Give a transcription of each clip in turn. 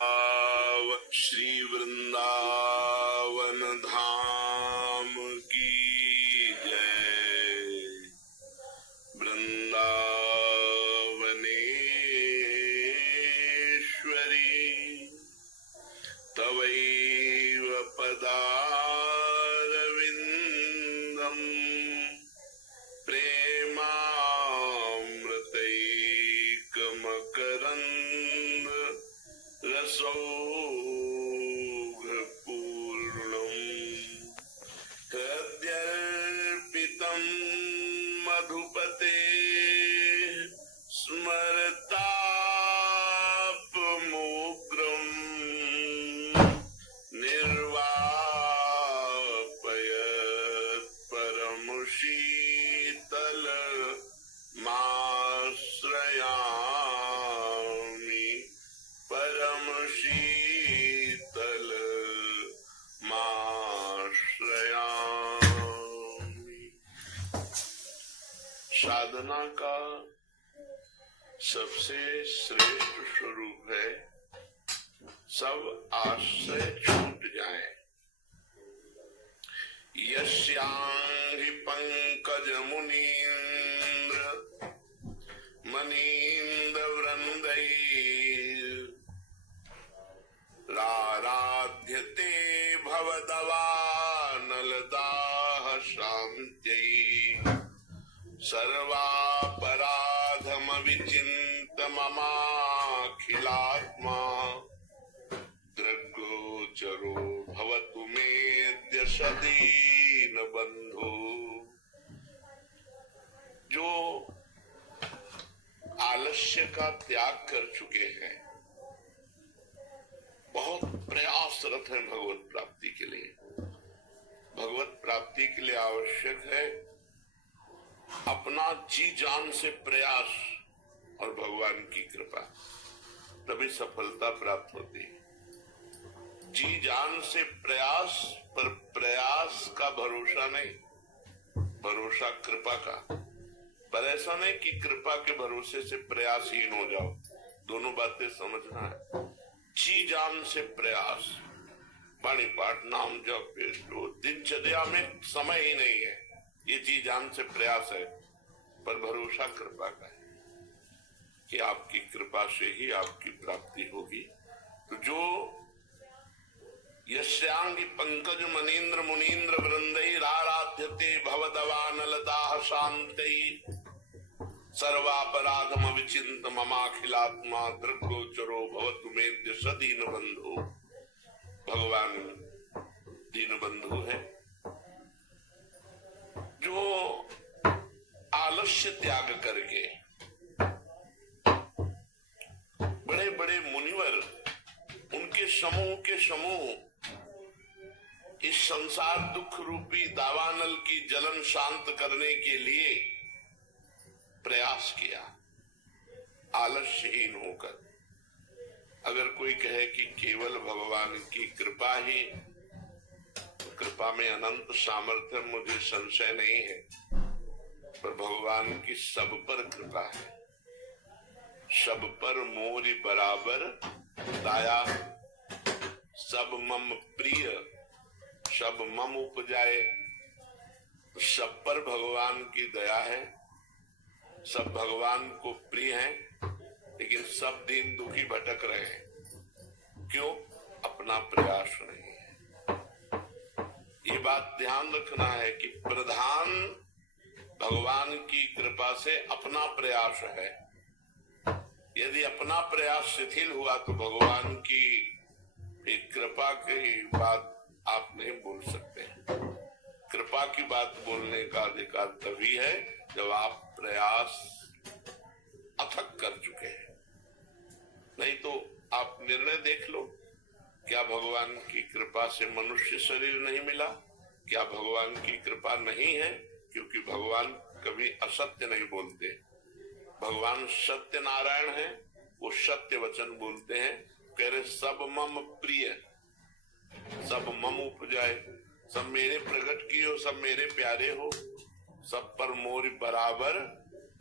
श्री वृंदावन धाम की जय। वृंदावनेश्वरी तवैव पदारविंदम प्रेमामृतैकमकरंद रसौघपूर्णम् हृद्यर्पितं मधुपते स्मरतापमुग्रम् निर्वापयत् परमशीतलमाश्रयामि परमशीतलमाश्रयामि। साधना का सबसे श्रेष्ठ स्वरूप है सब आश्रय छूट जाए। यस्यांहि पंकज मुनीन्द्र मनीन्द्र वृन्दैराराध्यते भवदवानलदाः शान्त्यै सर्वापराधमविचिन्त्य ममाखिलात्मा दृग्गोचरो भवतु मेद्य सदीन बंधु। जो आलस्य का त्याग कर चुके हैं, बहुत प्रयासरत है भगवत प्राप्ति के लिए। भगवत प्राप्ति के लिए आवश्यक है अपना जी जान से प्रयास और भगवान की कृपा, तभी सफलता प्राप्त होती है। जी जान से प्रयास, पर प्रयास का भरोसा नहीं, भरोसा कृपा का। पर ऐसा नहीं कि कृपा के भरोसे से प्रयासहीन हो जाओ, दोनों बातें समझना है। जी जान से प्रयास, पानी पाठ नाम जप, तो दिनचर्या में समय ही नहीं है, ये जी जान से प्रयास है। पर भरोसा कृपा का है कि आपकी कृपा से ही आपकी प्राप्ति होगी। तो जो यस्यांगी पंकज मनीन्द्र मुनीन्द्र वृन्दैराराध्यते भवदवानलदाः शान्त्यै सर्वापराधम विचिन्त ममाखिलात्मा दृग्गोचरो भवतु मेद्य सदीन बंधु। भगवान दीन बंधु है। जो आलस्य त्याग करके बड़े बड़े मुनिवर, उनके समूह के समूह इस संसार दुख रूपी दावानल की जलन शांत करने के लिए प्रयास किया, आलस्यहीन होकर। अगर कोई कहे कि केवल भगवान की कृपा ही, तो कृपा में अनंत सामर्थ्य, मुझे संशय नहीं है। पर भगवान की सब पर कृपा है, सब पर मोरी बराबर दाया, सब मम प्रिय सब मम उपजाए। सब पर भगवान की दया है, सब भगवान को प्रिय हैं, लेकिन सब दीन दुखी भटक रहे हैं। क्यों? अपना प्रयास नहीं है। ये बात ध्यान रखना है कि प्रधान भगवान की कृपा से अपना प्रयास है। यदि अपना प्रयास शिथिल हुआ तो भगवान की कृपा की बात आप नहीं बोल सकते। कृपा की बात बोलने का अधिकार तभी है जब आप प्रयास अथक कर चुके हैं। नहीं तो आप निर्णय देख लो, क्या भगवान की कृपा से मनुष्य शरीर नहीं मिला? क्या भगवान की कृपा नहीं है? क्योंकि भगवान कभी असत्य नहीं बोलते। भगवान सत्य नारायण है, वो सत्य वचन बोलते हैं। कह रहे सब मम प्रिय, सब मम उपजाए, सब मेरे प्रकट किए हो, सब मेरे प्यारे हो, सब पर मोर बराबर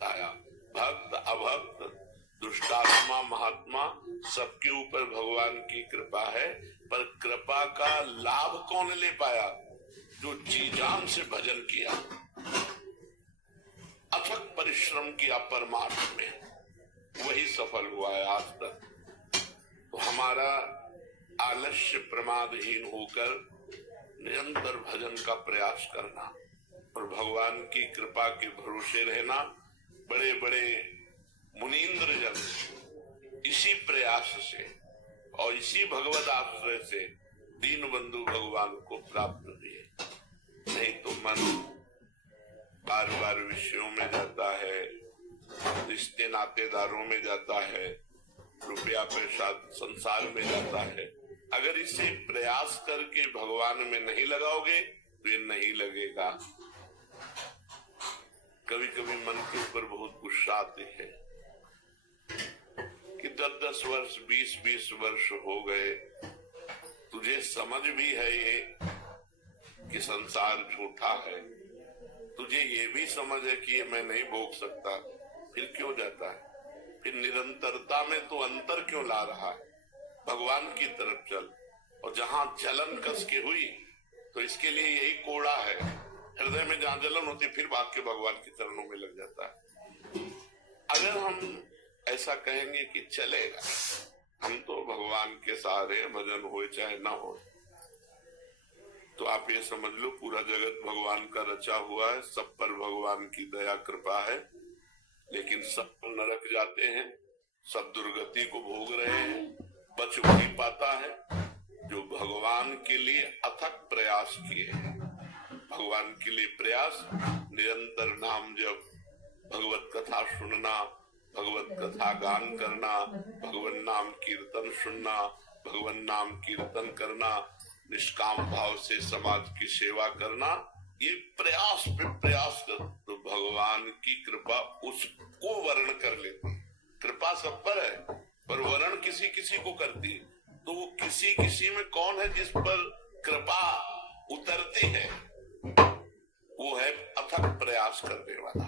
आया। भक्त अभक्त दुष्टात्मा महात्मा सबके ऊपर भगवान की कृपा है, पर कृपा का लाभ कौन ले पाया? जो जी जान से भजन किया, अथक परिश्रम किया परमार्थ में, वही सफल हुआ है आज तक। तो हमारा आलस्य प्रमादहीन होकर निरंतर भजन का प्रयास करना और भगवान की कृपा के भरोसे रहना। बड़े बड़े मुनीन्द्र जन इसी प्रयास से और इसी भगवत आश्रय से दीन बंधु भगवान को प्राप्त हुए। नहीं तो मन बार बार विषयों में जाता है, रिश्ते नातेदारों में जाता है, रुपया पैसा संसार में जाता है। अगर इसे प्रयास करके भगवान में नहीं लगाओगे तो ये नहीं लगेगा। कभी कभी मन के ऊपर बहुत गुस्सा आते हैं कि 10-10 वर्ष 20-20 वर्ष हो गए, तुझे समझ भी है ये कि संसार झूठा है, तुझे ये भी समझ है कि ये मैं नहीं भोग सकता, फिर क्यों जाता है? फिर निरंतरता में तो अंतर क्यों ला रहा है? भगवान की तरफ चल। और जहां जलन कस के हुई तो इसके लिए यही कोड़ा है। हृदय में जहां जलन होती फिर भाग के भगवान के चरणों में लग जाता है। अगर हम ऐसा कहेंगे कि चलेगा, हम तो भगवान के सहारे भजन हो चाहे ना हो, तो आप ये समझ लो पूरा जगत भगवान का रचा हुआ है, सब पर भगवान की दया कृपा है। लेकिन सब नरक जाते हैं, सब दुर्गति को भोग रहे हैं। बच वही पाता है जो भगवान के लिए अथक प्रयास किए। भगवान के लिए प्रयास, निरंतर नाम जप, भगवत कथा सुनना, भगवत कथा गान करना, भगवान नाम कीर्तन सुनना, भगवान नाम कीर्तन करना, निष्काम भाव से समाज की सेवा करना, ये प्रयास पे प्रयास कर तो भगवान की कृपा उसको वर्ण कर लेती। कृपा सब पर है, पर वर्ण किसी किसी को करती। तो वो किसी किसी में कौन है जिस पर कृपा उतरती है? वो है अथक प्रयास करने वाला,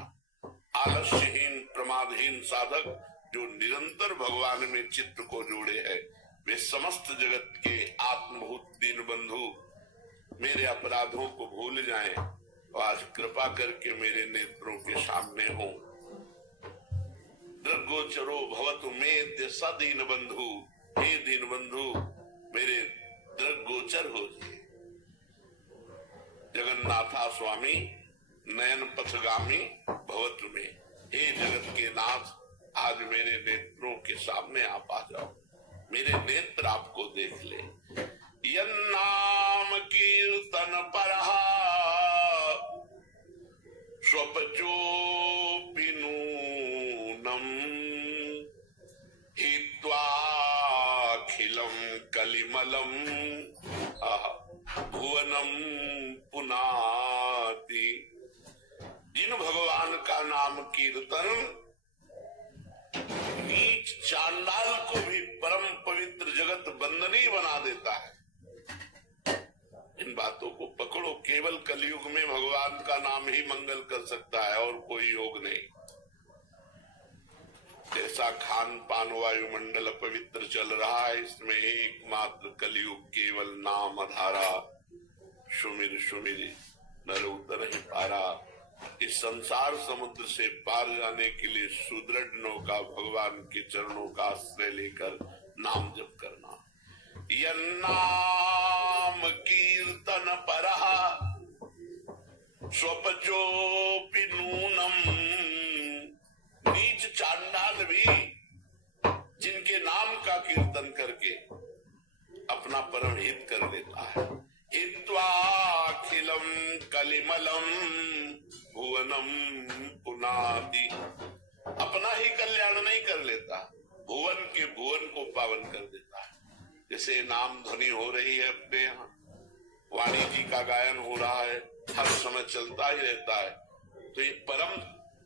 आलस्यहीन प्रमादहीन साधक जो निरंतर भगवान में चित्त को जोड़े है। वे समस्त जगत के आत्मभूत दीन बंधु मेरे अपराधों को भूल जाएं और आज कृपा करके मेरे नेत्रों के सामने हो। दृग्गोचरो भवतु मेद्य सदीन बंधु, हे दीन बंधु मेरे दृग्गोचर हो जाए। जगन्नाथा स्वामी नयन पथगामी भवतु में, हे जगत के नाथ आज मेरे नेत्रों के सामने आप आ जाओ, मेरे नेत्र आपको देख ले। यन्नाम कीर्तन परहा स्वपचोऽपि नूनम् हित्वाखिलं कलिमलं भुवनं पुनाति। जिन भगवान का नाम कीर्तन नीच चांडाल को भी परम पवित्र जगत बंदनी बना देता है। इन बातों को पकड़ो। केवल कलयुग में भगवान का नाम ही मंगल कर सकता है और कोई योग नहीं। जैसा खान पान वायुमंडल पवित्र चल रहा है, इसमें एकमात्र कलयुग केवल नाम आधारा। सुमिर सुमिर नर उतर ही पारा। इस संसार समुद्र से पार जाने के लिए सुदृढ़ नौका भगवान के चरणों का आश्रय लेकर नाम जप करना। यन्नाम कीर्तन परहा स्वपचोऽपि नूनम। नीच चांडाल भी जिनके नाम का कीर्तन करके अपना परम हित कर लेता है। हित्वाखिलम कलिमलम भुवनम पुनाति। अपना ही कल्याण नहीं कर लेता, भुवन के भुवन को पावन कर देता है। जैसे नाम ध्वनि हो रही है अपने यहाँ, वाणी जी का गायन हो रहा है, हर समय चलता ही रहता है। तो ये परम,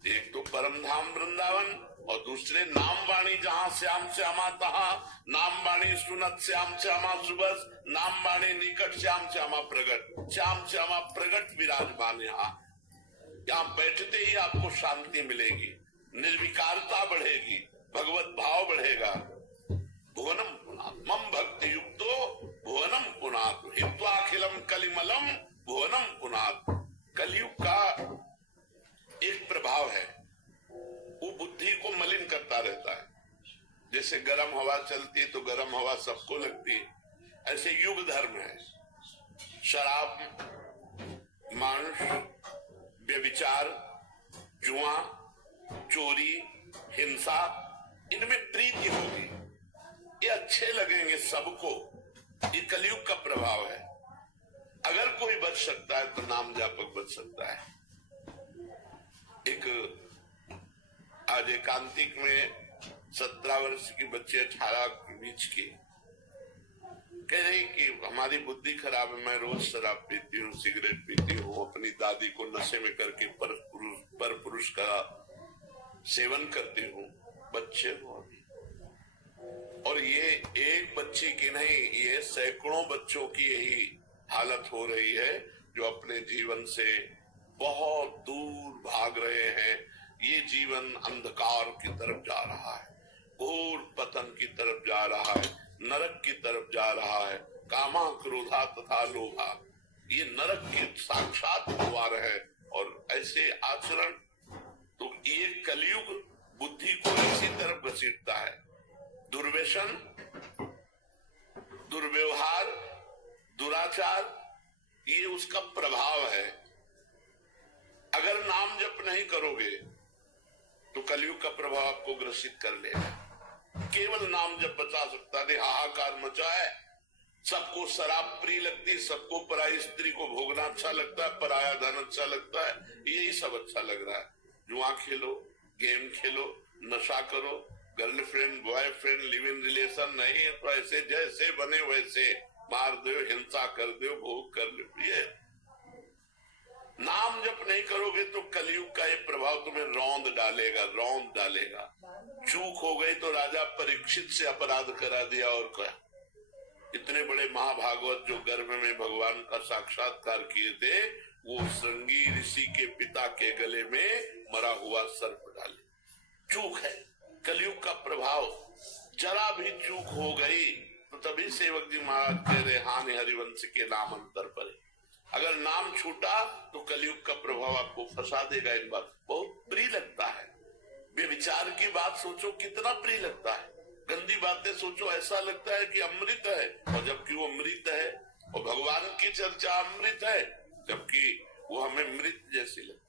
एक तो परम धाम वृंदावन और दूसरे नाम वाणी जहाँ श्याम श्यामा तहाँ नाम वाणी सुनत श्याम श्यामा सुबस। नाम वाणी निकट श्याम श्यामा प्रगट। श्याम श्यामा प्रगट विराजमान यहाँ बैठते ही आपको शांति मिलेगी, निर्विकारता बढ़ेगी, भगवत भाव बढ़ेगा। भुवनम पुनात् मम भक्ति युक्तो भुवनम पुनात् हित्वाखिलम कलिमलम भुवनम पुनात्। कलयुग का एक प्रभाव है, वो बुद्धि को मलिन करता रहता है। जैसे गर्म हवा चलती है तो गर्म हवा सबको लगती है, ऐसे युग धर्म है। शराब, मांस, व्यभिचार, जुआ, चोरी, हिंसा, इनमें प्रीति होगी, ये अच्छे लगेंगे सबको। ये कलयुग का प्रभाव है। अगर कोई बच सकता है तो नाम जापक बच सकता है। एक आज एकांतिक में 17 वर्ष की बच्ची 18 के बीच की कह रही कि हमारी बुद्धि खराब है, मैं रोज शराब पीती हूँ, सिगरेट पीती हूँ, अपनी दादी को नशे में करके पर पुरुष का सेवन करती हूँ। बच्चे हो अभी, और ये एक बच्ची की नहीं, ये सैकड़ों बच्चों की यही हालत हो रही है जो अपने जीवन से बहुत दूर भाग रहे हैं। ये जीवन अंधकार की तरफ जा रहा है, घोर पतन की तरफ जा रहा है, नरक की तरफ जा रहा है। कामा क्रोधा तथा लोभा, ये नरक के साक्षात द्वार है। और ऐसे आचरण, तो ये कलयुग बुद्धि को इसी तरफ घसीटता है। दुर्व्यसन, दुर्व्यवहार, दुराचार, ये उसका प्रभाव है। अगर नाम जप नहीं करोगे तो कलयुग का प्रभाव आपको ग्रसित कर लेगा। केवल नाम जप बचा सकता है। हाहाकार मचा है, सबको शराब प्रिय लगती है, सबको पराई स्त्री को भोगना अच्छा लगता है, पराया धन अच्छा लगता है, यही सब अच्छा लग रहा है। जुआ खेलो, गेम खेलो, नशा करो, girlfriend boyfriend live in relation नहीं है तो ऐसे जैसे बने वैसे मार दो, हिंसा कर दो, भोग कर लो। नाम जप नहीं करोगे तो कलयुग का ये प्रभाव तुम्हें रौंद डालेगा। चूक हो गई तो राजा परीक्षित से अपराध करा दिया। और क्या, इतने बड़े महाभागवत जो गर्भ में भगवान का साक्षात्कार किए थे, वो श्रृंगी ऋषि के पिता के गले में मरा हुआ सर्प डाले। चूक है, कलयुग का प्रभाव। जरा भी चूक हो गई तो तभी सेवक जी महाराज कह रहे हानि हरिवंश के नाम अंतर पर। अगर नाम छूटा तो कलयुग का प्रभाव आपको फंसा देगा। इन बात बहुत प्रिय लगता है। व्यभिचार की बात सोचो कितना प्रिय लगता है, गंदी बातें सोचो ऐसा लगता है कि अमृत है, और जबकि वो अमृत है। और भगवान की चर्चा अमृत है, जबकि वो हमें मृत जैसी लगती,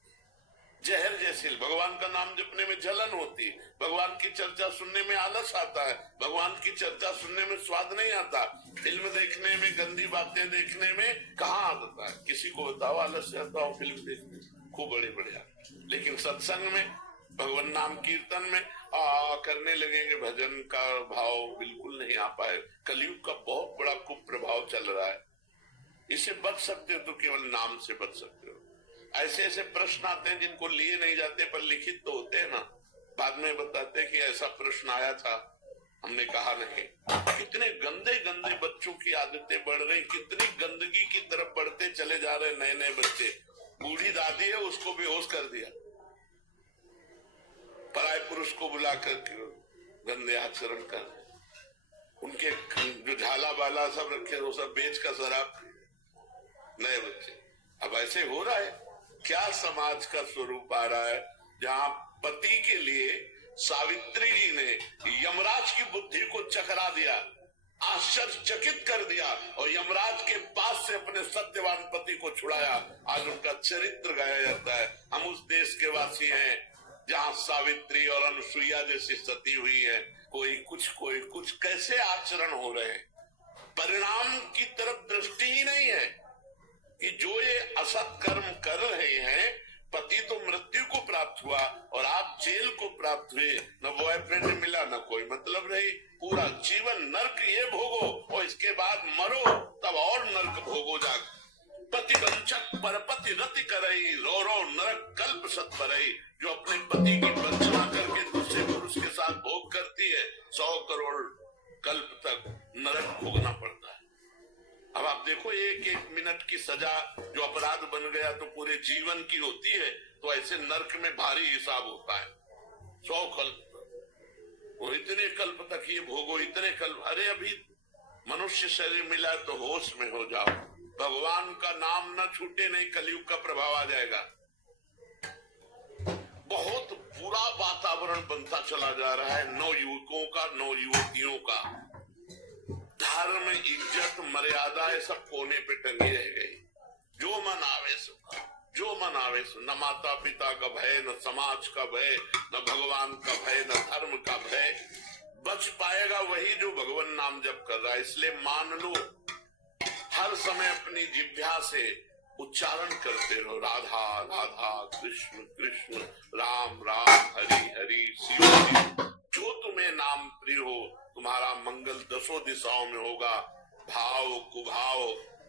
जहर जैसी। भगवान का नाम जपने में जलन होती, भगवान की चर्चा सुनने में आलस आता है, भगवान की चर्चा सुनने में स्वाद नहीं आता। फिल्म देखने में, गंदी बातें देखने में कहाँ आता है? किसी को बताओ आलस से आता हो फिल्म देखने, खूब बड़े बढ़िया। लेकिन सत्संग में, भगवान नाम कीर्तन में करने लगेंगे, भजन का भाव बिल्कुल नहीं आ पाए। कलयुग का बहुत बड़ा कुप्रभाव चल रहा है। इससे बच सकते हो तो केवल नाम से बच सकते हो। ऐसे ऐसे प्रश्न आते हैं जिनको लिए नहीं जाते पर लिखित तो होते हैं ना, बाद में बताते हैं कि ऐसा प्रश्न आया था, हमने कहा नहीं। कितने गंदे गंदे बच्चों की आदतें बढ़ रही, कितनी गंदगी की तरफ बढ़ते चले जा रहे नए नए बच्चे। बूढ़ी दादी है, उसको बेहोश कर दिया, पराये पुरुष को बुला कर गंदे आचरण कर, उनके जो झाला बाला सब रखे वो सब बेच का शराब नए बच्चे। अब ऐसे हो रहा है। क्या समाज का स्वरूप आ रहा है जहाँ पति के लिए सावित्री जी ने यमराज की बुद्धि को चकरा दिया, आश्चर्यचकित कर दिया, और यमराज के पास से अपने सत्यवान पति को छुड़ाया। आज उनका चरित्र गाया जाता है। हम उस देश के वासी हैं जहाँ सावित्री और अनुसुईया जैसी सती हुई है। कोई कुछ कैसे आचरण हो रहे हैं, परिणाम की तरफ दृष्टि ही नहीं है कि जो ये असत कर्म कर रहे हैं। पति तो मृत्यु को प्राप्त हुआ और आप जेल को प्राप्त हुए, न बॉयफ्रेंड मिला, न कोई मतलब नहीं। पूरा जीवन नर्क ये भोगो और इसके बाद मरो, तब और नर्क भोगो जाकर। पति वंचक परपति रति करई, रो रो नरक कल्प सत परई। जो अपने पति की वंचना करके दूसरे पुरुष के साथ भोग करती है, 100 करोड़ कल्प तक नरक भोगना पड़ता है। अब आप देखो, एक एक मिनट की सजा जो अपराध बन गया तो पूरे जीवन की होती है, तो ऐसे नरक में भारी हिसाब होता है। 100 कल्प वो इतने कल्प तक ये भोगो, इतने कल्प, अरे अभी मनुष्य शरीर मिला तो होश में हो जाओ, भगवान का नाम न छूटे, नहीं कलयुग का प्रभाव आ जाएगा। बहुत बुरा वातावरण बनता चला जा रहा है, नौ युवकों का, नौ युवतियों का। धर्म, इज्जत, मर्यादा सब कोने पे टंगी रह गई। जो मन आवे सो, जो मन आवे सो, न माता पिता का भय, न समाज का भय, न भगवान का भय, न धर्म का भय। बच पाएगा वही जो भगवान नाम जप कर रहा है। इसलिए मान लो, हर समय अपनी जिह्वा से उच्चारण करते रहो, राधा राधा कृष्ण कृष्ण राम राम हरि हरि शिव शिव। जो तुम्हें नाम प्रिय हो, तुम्हारा मंगल दसों दिशाओं में होगा। भाव कुभाव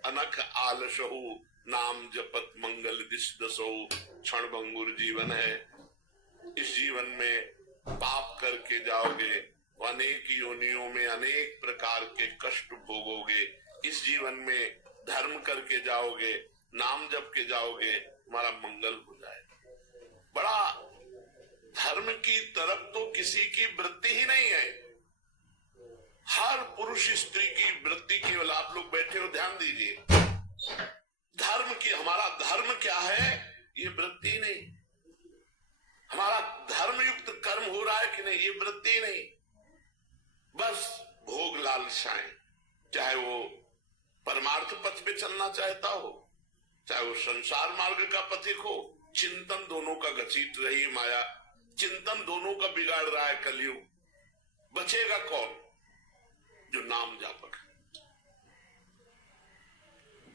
अनख आलसहु, नाम जपत मंगल दिश दसो। क्षण भंगुर जीवन है, इस जीवन में पाप करके जाओगे, अनेक योनियों में अनेक प्रकार के कष्ट भोगोगे। इस जीवन में धर्म करके जाओगे, नाम जप के जाओगे, तुम्हारा मंगल हो जाए। बड़ा धर्म की तरफ तो किसी की वृत्ति ही नहीं है। हर पुरुष स्त्री की वृत्ति केवल, आप लोग बैठे हो ध्यान दीजिए, धर्म की, हमारा धर्म क्या है ये वृत्ति नहीं। हमारा धर्म युक्त कर्म हो रहा है कि नहीं ये वृत्ति नहीं। बस भोग लालसाएं, चाहे वो परमार्थ पथ पे चलना चाहता हो, चाहे वो संसार मार्ग का पथिक हो, चिंतन दोनों का घसीट रही माया, चिंतन दोनों का बिगाड़ रहा है कलयुग। बचेगा कौन? जो नाम जापक।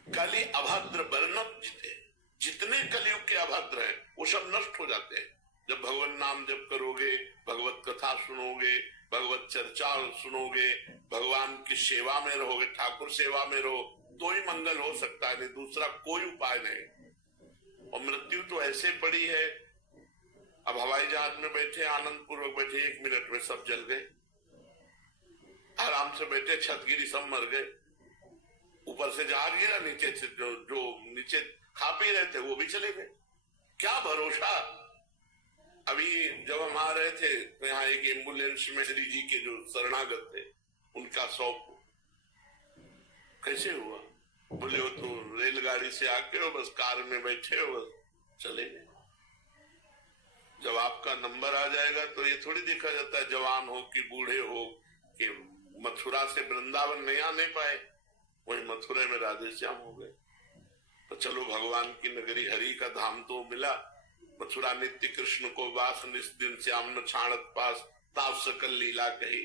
कली अभद्र वर्णक जिते, जितने कलयुग के अभद्र हैं वो सब नष्ट हो जाते हैं जब भगवान नाम जप करोगे, भगवत कथा सुनोगे, भगवत चर्चा सुनोगे, भगवान की सेवा में रहोगे, ठाकुर सेवा में रहो, तो ही मंगल हो सकता है, नहीं दूसरा कोई उपाय नहीं। और मृत्यु तो ऐसे पड़ी है, अब हवाई जहाज में बैठे आनंद पूर्वक बैठे, 1 मिनट में सब जल गए, आराम से बैठे, छत गिरी, सब मर गए, ऊपर से जहाज गिरा, नीचे से जो नीचे खा पी रहे थे वो भी चले गए। क्या भरोसा। अभी जब हम आ रहे थे तो यहाँ एक एम्बुलेंस में श्री जी के जो शरणागत थे उनका 100 कैसे हुआ, बोले हो तो रेलगाड़ी से आके हो, बस कार में बैठे हो, बस चले गए। जब आपका नंबर आ जाएगा तो ये थोड़ी देखा जाता है जवान हो कि बूढ़े हो, कि मथुरा से वृंदावन नहीं आने पाए, वही मथुरा में राधे श्याम हो गए। तो चलो भगवान की नगरी हरि का धाम तो मिला। मथुरा नित्य कृष्ण को वास, निस्दिन श्याम न छाणत पास, ताप सकल लीला कही।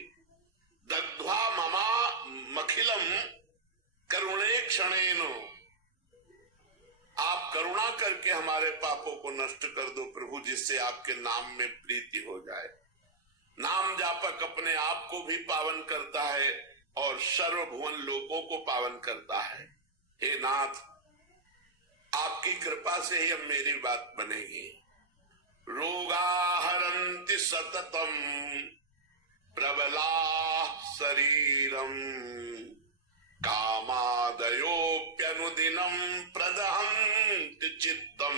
दग्ध्वा ममा मखिलम करुणे क्षणेनो, आप करुणा करके हमारे पापों को नष्ट कर दो प्रभु, जिससे आपके नाम में प्रीति हो जाए। नाम जापक अपने आप को भी पावन करता है और सर्वभुवन लोकों को पावन करता है। हे नाथ, आपकी कृपा से ही अब मेरी बात बनेगी। रोगाहरन्ति सततम प्रबला शरीरम, कामादयोप्यनुदिनं प्रदहन्ति चित्तम,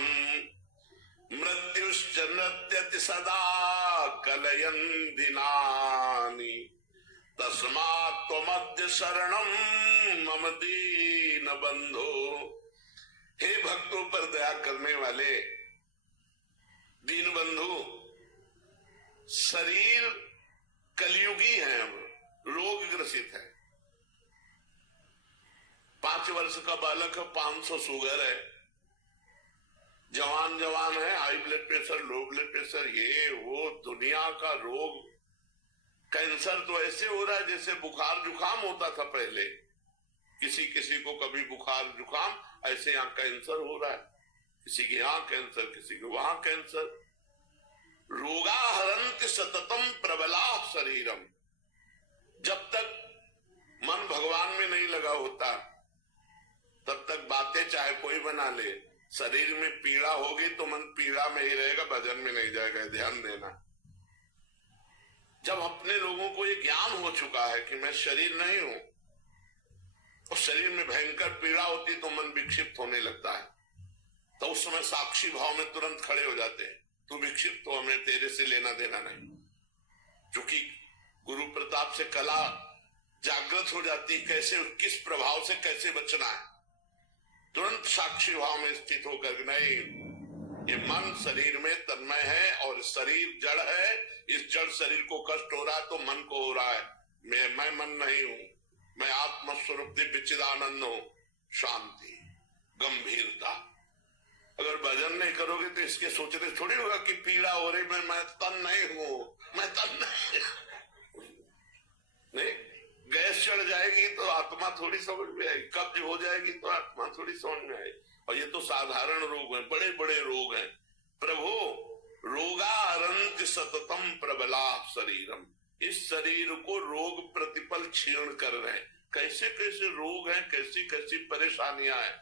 मृत्युश्च नृत्यति सदा कलयन् दिनानि, तस्मात् त्वमद्य शरणं मम दीन बंधो। हे भक्तों पर दया करने वाले दीन बंधु, शरीर कलयुगी है, रोग ग्रसित है। 5 वर्ष का बालक है, 500 शुगर है, जवान है, high blood pressure, low blood pressure, ये वो दुनिया का रोग। कैंसर तो ऐसे हो रहा है जैसे बुखार जुकाम होता था पहले, किसी किसी को कभी बुखार जुकाम, ऐसे यहाँ कैंसर हो रहा है, किसी के यहाँ कैंसर, किसी के वहां कैंसर। रोगाहरन्ति सततम प्रबला शरीरम, जब तक मन भगवान में नहीं लगा होता तब तक बातें चाहे कोई बना ले, शरीर में पीड़ा होगी तो मन पीड़ा में ही रहेगा, भजन में नहीं जाएगा, ध्यान देना। जब अपने लोगों को ये ज्ञान हो चुका है कि मैं शरीर नहीं हूं, और शरीर में भयंकर पीड़ा होती तो मन विक्षिप्त होने लगता है, तो उस समय साक्षी भाव में तुरंत खड़े हो जाते हैं, तू विक्षिप्त हो, हमें तेरे से लेना देना नहीं। क्योंकि गुरु प्रताप से कला जागृत हो जाती है, कैसे किस प्रभाव से कैसे बचना है। तुरंत साक्षी भाव में स्थित होकर नहीं, ये मन शरीर में तन्मय है और शरीर जड़ है, इस जड़ शरीर को कष्ट हो रहा है तो मन को हो रहा है। मैं मन नहीं हूं, मैं आत्मस्वरूप दिव्य चिदानंद हूं। शांति, गंभीरता। अगर भजन नहीं करोगे तो इसके सोचने थोड़ी होगा कि पीड़ा हो रही, मैं तन नहीं हूं, मैं तन नहीं। गैस चढ़ जाएगी तो आत्मा थोड़ी समझ में आएगी, कब्ज हो जाएगी तो आत्मा थोड़ी समझ में आएगी। और ये तो साधारण रोग हैं, बड़े बड़े रोग हैं। प्रभु रोगारंत सततम प्रबला शरीरम, इस शरीर को रोग प्रतिपल क्षीण कर रहे हैं। कैसे कैसे रोग हैं, कैसी कैसी परेशानियां हैं।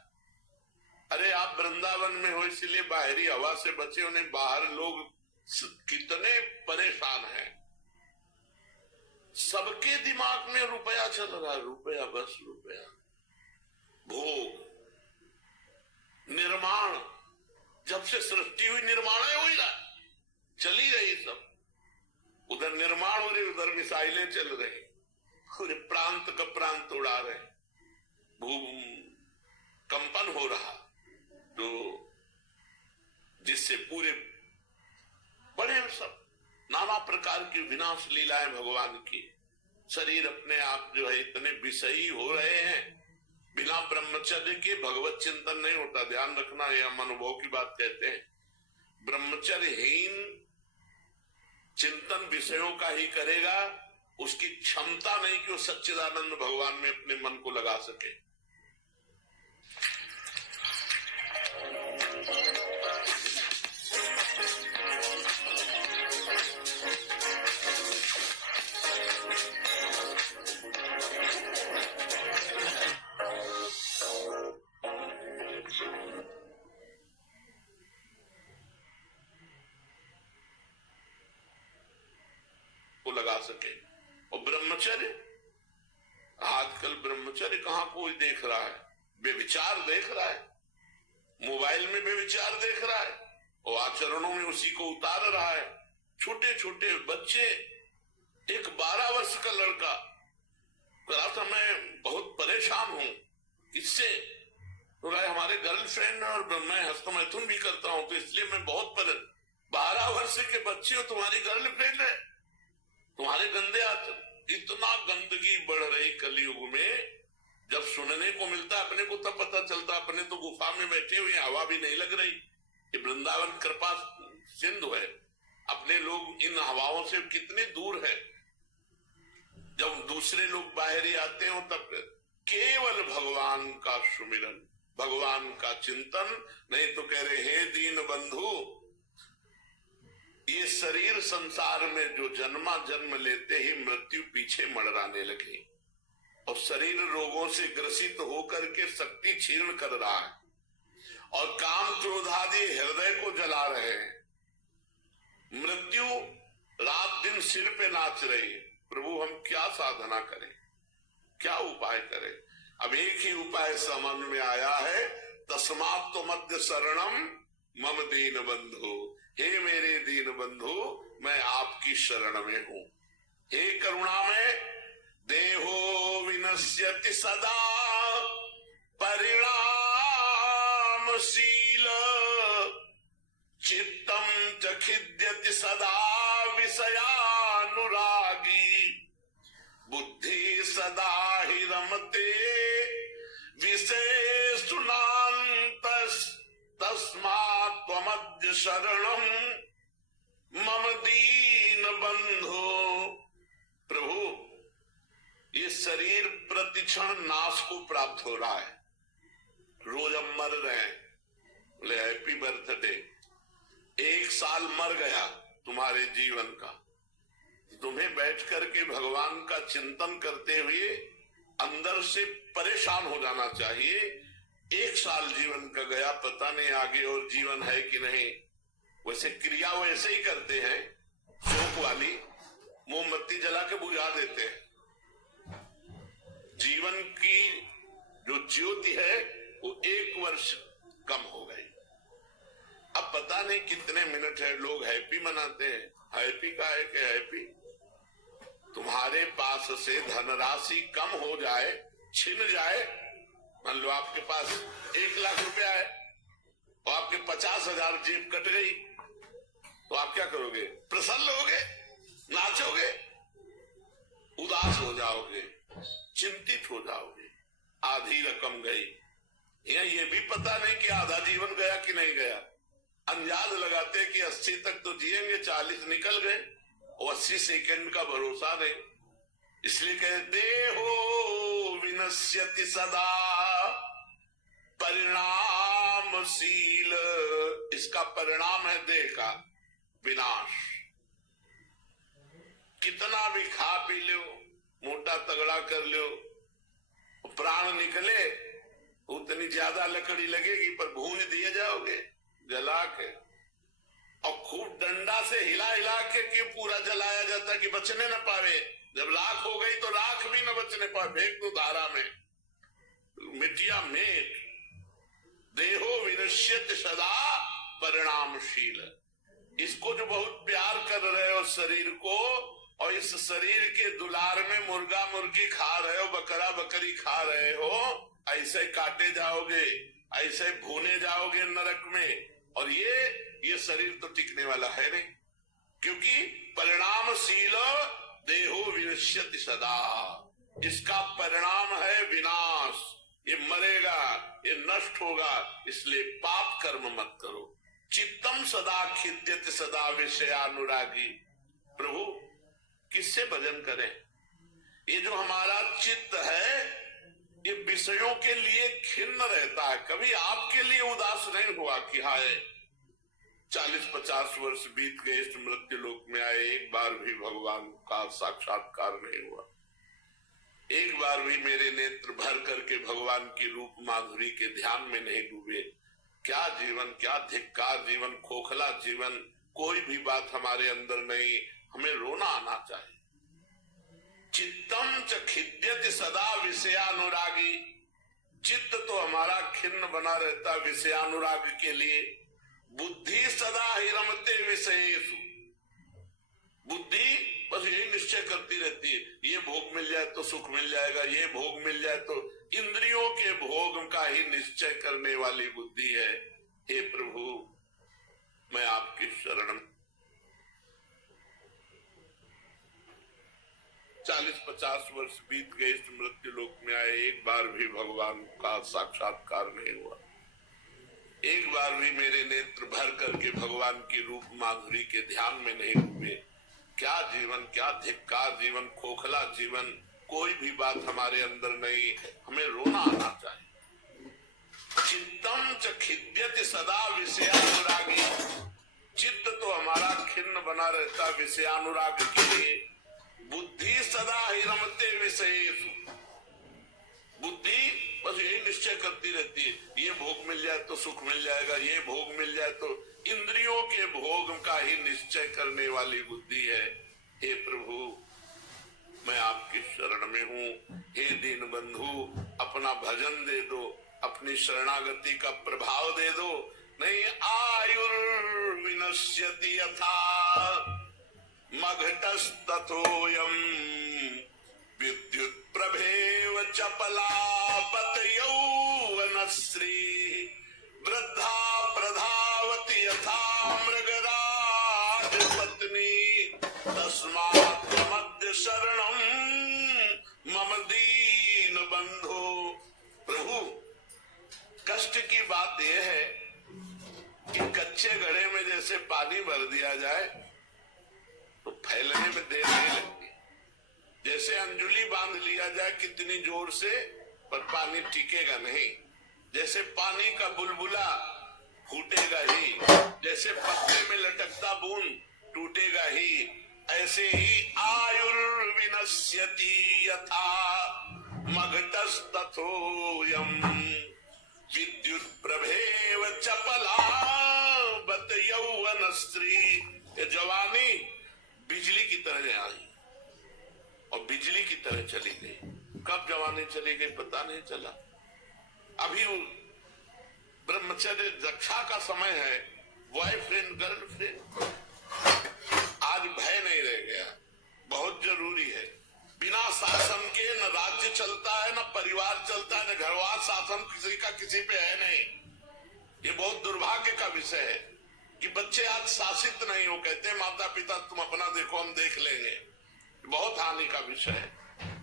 अरे आप वृंदावन में हो इसलिए बाहरी हवा से बचे, उन्हें बाहर लोग कितने परेशान हैं। सबके दिमाग में रुपया चल रहा है, रुपया, बस रुपया। भोग, निर्माण, जब से सृष्टि हुई निर्माण हो ही रहा, चली रही सब। उधर निर्माण हो रही, उधर मिसाइलें चल रही, पूरे प्रांत का प्रांत उड़ा रहे, कंपन हो रहा, तो जिससे पूरे बड़े सब नाना प्रकार की विनाश लीलाएं भगवान की। शरीर अपने आप जो है इतने विषयी हो रहे हैं, बिना ब्रह्मचर्य के भगवत चिंतन नहीं होता। ध्यान रखना, यह हम अनुभव की बात कहते हैं। ब्रह्मचर्यहीन चिंतन विषयों का ही करेगा, उसकी क्षमता नहीं कि वो सच्चिदानंद भगवान में अपने मन को लगा सके। लगा सके। और ब्रह्मचर्य, आजकल ब्रह्मचर्य कहां कोई देख रहा है, बेविचार देख रहा है, मोबाइल में बेविचार देख रहा है और आचरणों में उसी को उतार रहा है। छोटे छोटे बच्चे, एक 12 वर्ष का लड़का कहा था मैं बहुत परेशान हूं, इससे तो हमारे गर्लफ्रेंड और मैं हस्तमैथुन भी करता हूं तो इसलिए मैं बहुत 12 वर्ष के बच्चे हो, तुम्हारी गर्लफ्रेंड है, तुम्हारे गंदे आचरण। इतना गंदगी बढ़ रही कलयुग में, जब सुनने को मिलता अपने को तब पता चलता। अपने तो गुफा में बैठे हुए, हवा भी नहीं लग रही। ये वृंदावन कृपा सिंधु है, अपने लोग इन हवाओं से कितने दूर है। जब दूसरे लोग बाहर ही आते हो तब केवल भगवान का सुमिरन, भगवान का चिंतन। नहीं तो कह रहे हे दीन बंधु, ये शरीर संसार में जो जन्मा जन्म लेते ही मृत्यु पीछे मड़राने लगे और शरीर रोगों से ग्रसित होकर के शक्ति क्षीण कर रहा है और काम क्रोध आदि हृदय को जला रहे हैं। मृत्यु रात दिन सिर पे नाच रही है। प्रभु हम क्या साधना करें, क्या उपाय करें? अब एक ही उपाय समझ में आया है, तस्मात् त्वमद्य शरणम मम दीन बंधु। हे मेरे दीन बंधु, मैं आपकी शरण में हूं। हे करुणा में देहो विनश्यति सदा परिणामशील चित्तम च खिद्यति सदा विषयानुरागी बुद्धि सदा ही रमते विषयेषु नान्तस् तस्मात् त्वमद्य शरणम मम दीन बंधो। प्रभु ये शरीर प्रतिक्षण नाश को प्राप्त हो रहा है, रोज हम मर रहे हैं। बोले हैप्पी बर्थडे। 1 साल मर गया तुम्हारे जीवन का, तुम्हें बैठ करके भगवान का चिंतन करते हुए अंदर से परेशान हो जाना चाहिए। 1 साल जीवन का गया, पता नहीं आगे और जीवन है कि नहीं। वैसे क्रिया वैसे ही करते हैं, शोक वाली मोमबत्ती जला के बुझा देते हैं। जीवन की जो ज्योति है वो 1 वर्ष कम हो गई। अब पता नहीं कितने मिनट है, लोग हैप्पी मनाते हैं। हैप्पी का है कि हैप्पी तुम्हारे पास से धनराशि कम हो जाए, छिन जाए, मान लो आपके पास 1 लाख रुपया है और आपके 50,000 जेब कट गई, तो आप क्या करोगे? प्रसन्न होगे, नाचोगे, उदास हो जाओगे, चिंतित हो जाओगे, आधी रकम गई, या ये भी पता नहीं कि आधा जीवन गया कि नहीं गया। अंदाज लगाते कि 80 तक तो जिएंगे, 40 निकल गए और 80 सेकंड का भरोसा नहीं। इसलिए कहते हो विनश्यति सदा परिणामशील, इसका परिणाम है देह का विनाश। कितना भी खा पी लो, मोटा तगड़ा कर लो, प्राण निकले, उतनी ज्यादा लकड़ी लगेगी पर भून दिए जाओगे जला के। और खूब डंडा से हिला हिला के क्यों पूरा जलाया जाता कि बचने न पावे। जब राख हो गई तो राख भी न बचने पाए, फेंक दो धारा में, मिट्टिया मेट। देहो विनश्यत सदा परिणामशील। इसको जो बहुत प्यार कर रहे हो शरीर को, और इस शरीर के दुलार में मुर्गा मुर्गी खा रहे हो, बकरा बकरी खा रहे हो, ऐसे काटे जाओगे, ऐसे भूने जाओगे नरक में। और ये शरीर तो टिकने वाला है नहीं, क्योंकि परिणामशील देहो विनश्यति सदा, इसका परिणाम है विनाश। ये मरेगा, ये नष्ट होगा, इसलिए पाप कर्म मत करो। चित्तम सदा खिद्यत सदा विषयानुरागी। प्रभु किससे भजन करें? ये जो हमारा चित्त है ये विषयों के लिए खिन्न रहता है, कभी आपके लिए उदास नहीं हुआ कि हाय 40-50 वर्ष बीत गए, इस मृत्यु लोक में आए, एक बार भी भगवान का साक्षात्कार नहीं हुआ, एक बार भी मेरे नेत्र भर करके भगवान की रूप माधुरी के ध्यान में नहीं डूबे। क्या जीवन, क्या धिक्कार जीवन, खोखला जीवन। कोई भी बात हमारे अंदर नहीं, हमें रोना आना चाहिए। चित्तम च खिद्यति सदा विषयानुरागी। चित्त तो हमारा खिन्न बना रहता विषयानुराग के लिए। बुद्धि सदा ही रमते विषयेषु। बुद्धि बस यही निश्चय करती रहती है, ये भोग मिल जाए तो सुख मिल जाएगा, ये भोग मिल जाए तो। इंद्रियों के भोग का ही निश्चय करने वाली बुद्धि है। हे प्रभु मैं आपकी शरण। 40-50 वर्ष बीत गए, इस मृत्यु लोक में आए, एक बार भी भगवान का साक्षात्कार नहीं हुआ, एक बार भी मेरे नेत्र भर करके भगवान की रूप माधुरी के ध्यान में नहीं डूबे। क्या जीवन, क्या धिक्कार जीवन, खोखला जीवन। कोई भी बात हमारे अंदर नहीं, हमें रोना आना चाहिए। चित्तम च खिद्यति सदा विषयानुरागी। चित्त तो हमारा खिन्न बना रहता विषयानुराग के लिए। बुद्धि सदा ही रमते विषयेषु। बुद्धि बस यही निश्चय करती रहती है, ये भोग मिल जाए तो सुख मिल जाएगा, ये भोग मिल जाए तो। इंद्रियों के भोग का ही निश्चय करने वाली बुद्धि है। हे प्रभु मैं आपकी शरण में हूँ। हे दीन बंधु अपना भजन दे दो, अपनी शरणागति का प्रभाव दे दो। नहीं आयुर्विनश्यति यथा मघटस्तथोयम विद्युत प्रभेव चपला बत यौवनश्री वृद्धा प्रधावति यथा मृगराज पत्नी तस्मात् मध्य शरणम मम दीन बंधो। प्रभु कष्ट की बात यह है कि कच्चे घड़े में जैसे पानी भर दिया जाए तो फैलने में देर नहीं लगती। जैसे अंजुली बांध लिया जाए कितनी जोर से, पर पानी टिकेगा नहीं। जैसे पानी का बुलबुला फूटेगा ही, जैसे पत्ते में लटकता बूंद टूटेगा ही, ऐसे ही आयुर्विनश्यति यथा मघटस्तथोयम विद्युत प्रभेव चपला बत यौवनश्री। ये जवानी बिजली की तरह आई और बिजली की तरह चली गई। कब जवानी चली गई पता नहीं चला। अभी ब्रह्मचर्य रक्षा का समय है, बॉयफ्रेंड गर्लफ्रेंड। आज भय नहीं रह गया, बहुत जरूरी है। बिना शासन के न राज्य चलता है, न परिवार चलता है, न घरवार शासन किसी का किसी पे है नहीं। ये बहुत दुर्भाग्य का विषय है कि बच्चे आज शासित नहीं हो, कहते हैं माता पिता तुम अपना देखो हम देख लेंगे। बहुत हानि का विषय है।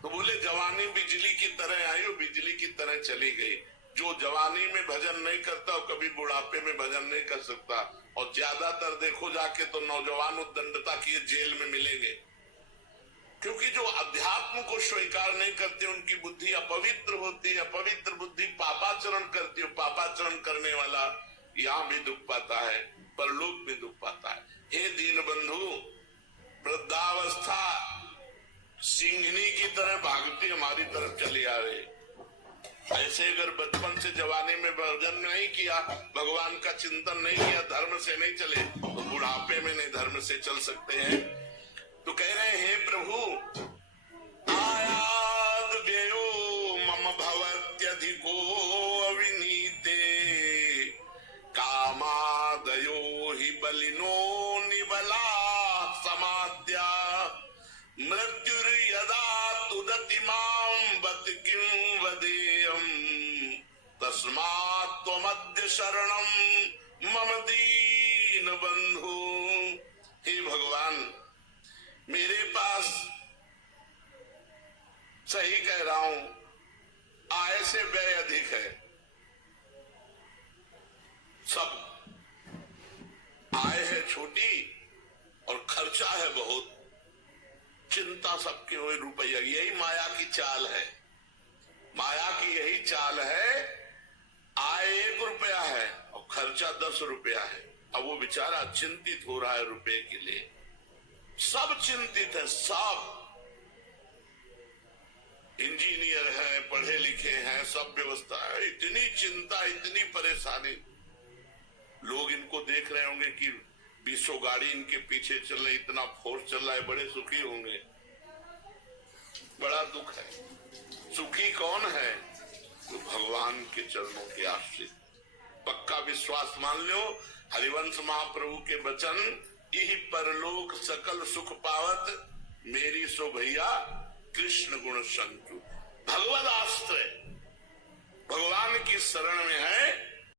तो बोले जवानी बिजली की तरह आई और बिजली की तरह चली गई। जो जवानी में भजन नहीं करता वो कभी बुढ़ापे में भजन नहीं कर सकता। और ज्यादातर देखो जाके तो नौजवान उद्दंडता की जेल में मिलेंगे, क्योंकि जो अध्यात्म को स्वीकार नहीं करते उनकी बुद्धि अपवित्र होती है। अपवित्र बुद्धि पापाचरण करती है। पापाचरण करने वाला यहाँ भी दुख पाता है, परलोक में दुख पाता है। हे दीन बंधु, वृद्धावस्था सिंहनी की तरह भागती हमारी तरफ चली आ रही। ऐसे अगर बचपन से जवानी में भजन नहीं किया, भगवान का चिंतन नहीं किया, धर्म से नहीं चले, तो बुढ़ापे में नहीं धर्म से चल सकते हैं। तो कह रहे हैं प्रभु, आयाद व्ययो मम भवत्यधिको अविनीते कामादयो हि बलिनो निबला समाद्या मृत्युर्यदा तुदति मां बत किं वदेयम् तस्मात् त्वमद्य शरणं मम दीन बंधु। हे भगवान, मेरे पास सही कह रहा हूं, आय से व्यय अधिक है। सब आय है छोटी और खर्चा है बहुत। चिंता सबके हुए रुपया, यही माया की चाल है। माया की यही चाल है। आय 1 रुपया है और खर्चा 10 रुपया है। अब वो बेचारा चिंतित हो रहा है रुपए के लिए। सब चिंतित है, सब इंजीनियर हैं, पढ़े लिखे हैं, सब व्यवस्था है। इतनी चिंता, इतनी परेशानी। लोग इनको देख रहे होंगे कि 20 गाड़ी इनके पीछे चल रही, इतना फोर्स चल रहा है, बड़े सुखी होंगे। बड़ा दुख है। सुखी कौन है? तो भगवान के चरणों के आश्रित। पक्का विश्वास मान लो, हरिवंश महाप्रभु के वचन, यही परलोक सकल सुख पावत मेरी सो भैया कृष्ण गुण संचु। भगवद आश्रय, भगवान की शरण में है